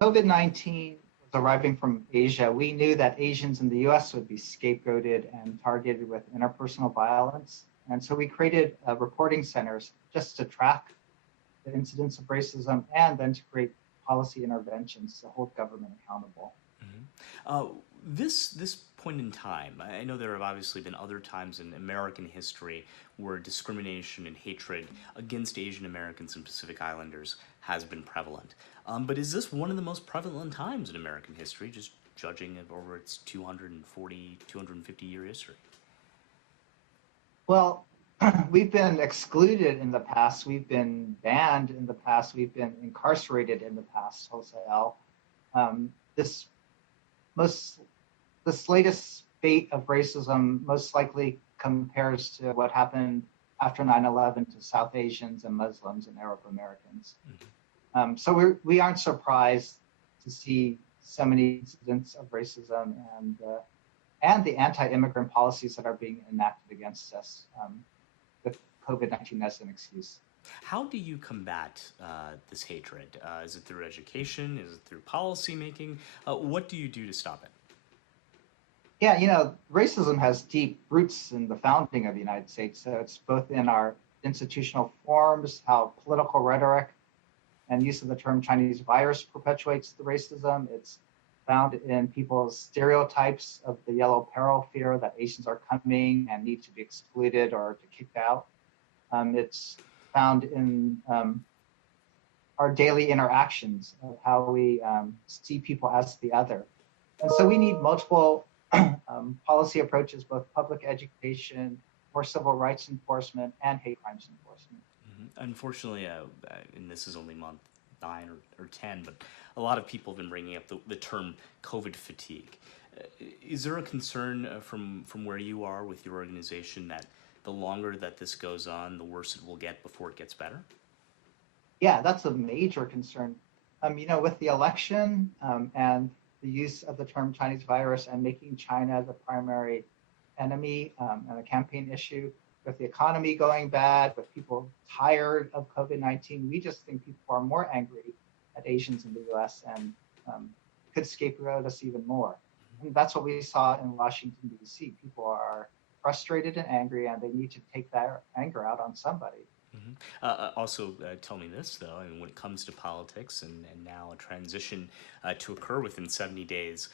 COVID-19 was arriving from Asia, we knew that Asians in the US would be scapegoated and targeted with interpersonal violence. And so we created reporting centers just to track the incidence of racism and then to create policy interventions to hold government accountable. Mhm. This point in time, I know there have obviously been other times in American history where discrimination and hatred against Asian Americans and Pacific Islanders has been prevalent. But is this one of the most prevalent times in American history, just judging it over its 240, 250-year history? Well, we've been excluded in the past, we've been banned in the past, we've been incarcerated in the past wholesale. This most this latest spate of racism most likely compares to what happened after 9/11 to South Asians and Muslims and Arab Americans. So we aren't surprised to see so many incidents of racism and the anti-immigrant policies that are being enacted against us with COVID-19 as an excuse. How do you combat this hatred? Is it through education? Is it through policy making? What do you do to stop it? Yeah, racism has deep roots in the founding of the United States. So it's both in our institutional forms, how political rhetoric and use of the term Chinese virus perpetuates the racism. It's found in people's stereotypes of the yellow peril fear that Asians are coming and need to be excluded or to kicked out. It's found in our daily interactions of how we see people as the other. And so we need multiple policy approaches, both public education, more civil rights enforcement, and hate crimes enforcement. Unfortunately, and this is only month 9 or 10, but a lot of people have been bringing up the term COVID fatigue. Is there a concern from where you are with your organization that the longer that this goes on, the worse it will get before it gets better? Yeah, that's a major concern. With the election and the use of the term Chinese virus and making China the primary enemy and a campaign issue, with the economy going bad, with people tired of COVID-19, we just think people are more angry at Asians in the US and could scapegoat us even more. And that's what we saw in Washington, D.C. People are frustrated and angry, and they need to take their anger out on somebody. Also, tell me this, though, I mean, when it comes to politics and now a transition to occur within 70 days,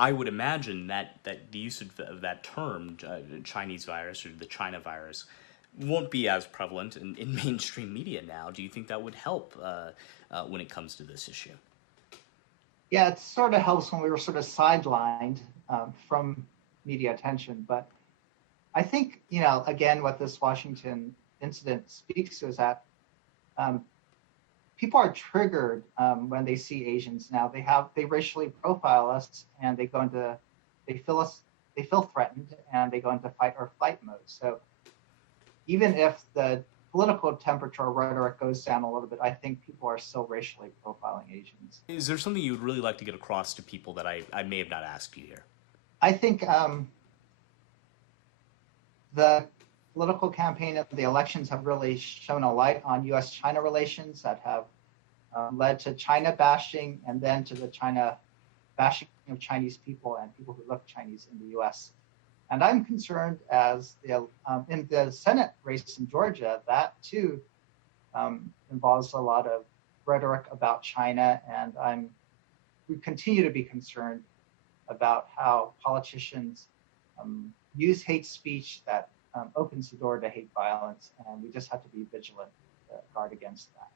I would imagine that the use of that term, Chinese virus or the China virus, won't be as prevalent in mainstream media now. Do you think that would help when it comes to this issue? Yeah, it sort of helps when we were sort of sidelined from media attention. But I think, again, what this Washington incident speaks to is that people are triggered when they see Asians now. They racially profile us, and they feel threatened, and they go into fight or flight mode. So even if the political temperature or rhetoric goes down a little bit, I think people are still racially profiling Asians. Is there something you would really like to get across to people that I may have not asked you here? I think the political campaign and the elections have really shown a light on U.S.-China relations that have led to China bashing and then to the China bashing of Chinese people and people who look Chinese in the U.S. And I'm concerned as in the Senate race in Georgia, that too involves a lot of rhetoric about China, and we continue to be concerned about how politicians use hate speech that opens the door to hate violence, and we just have to be vigilant to guard against that.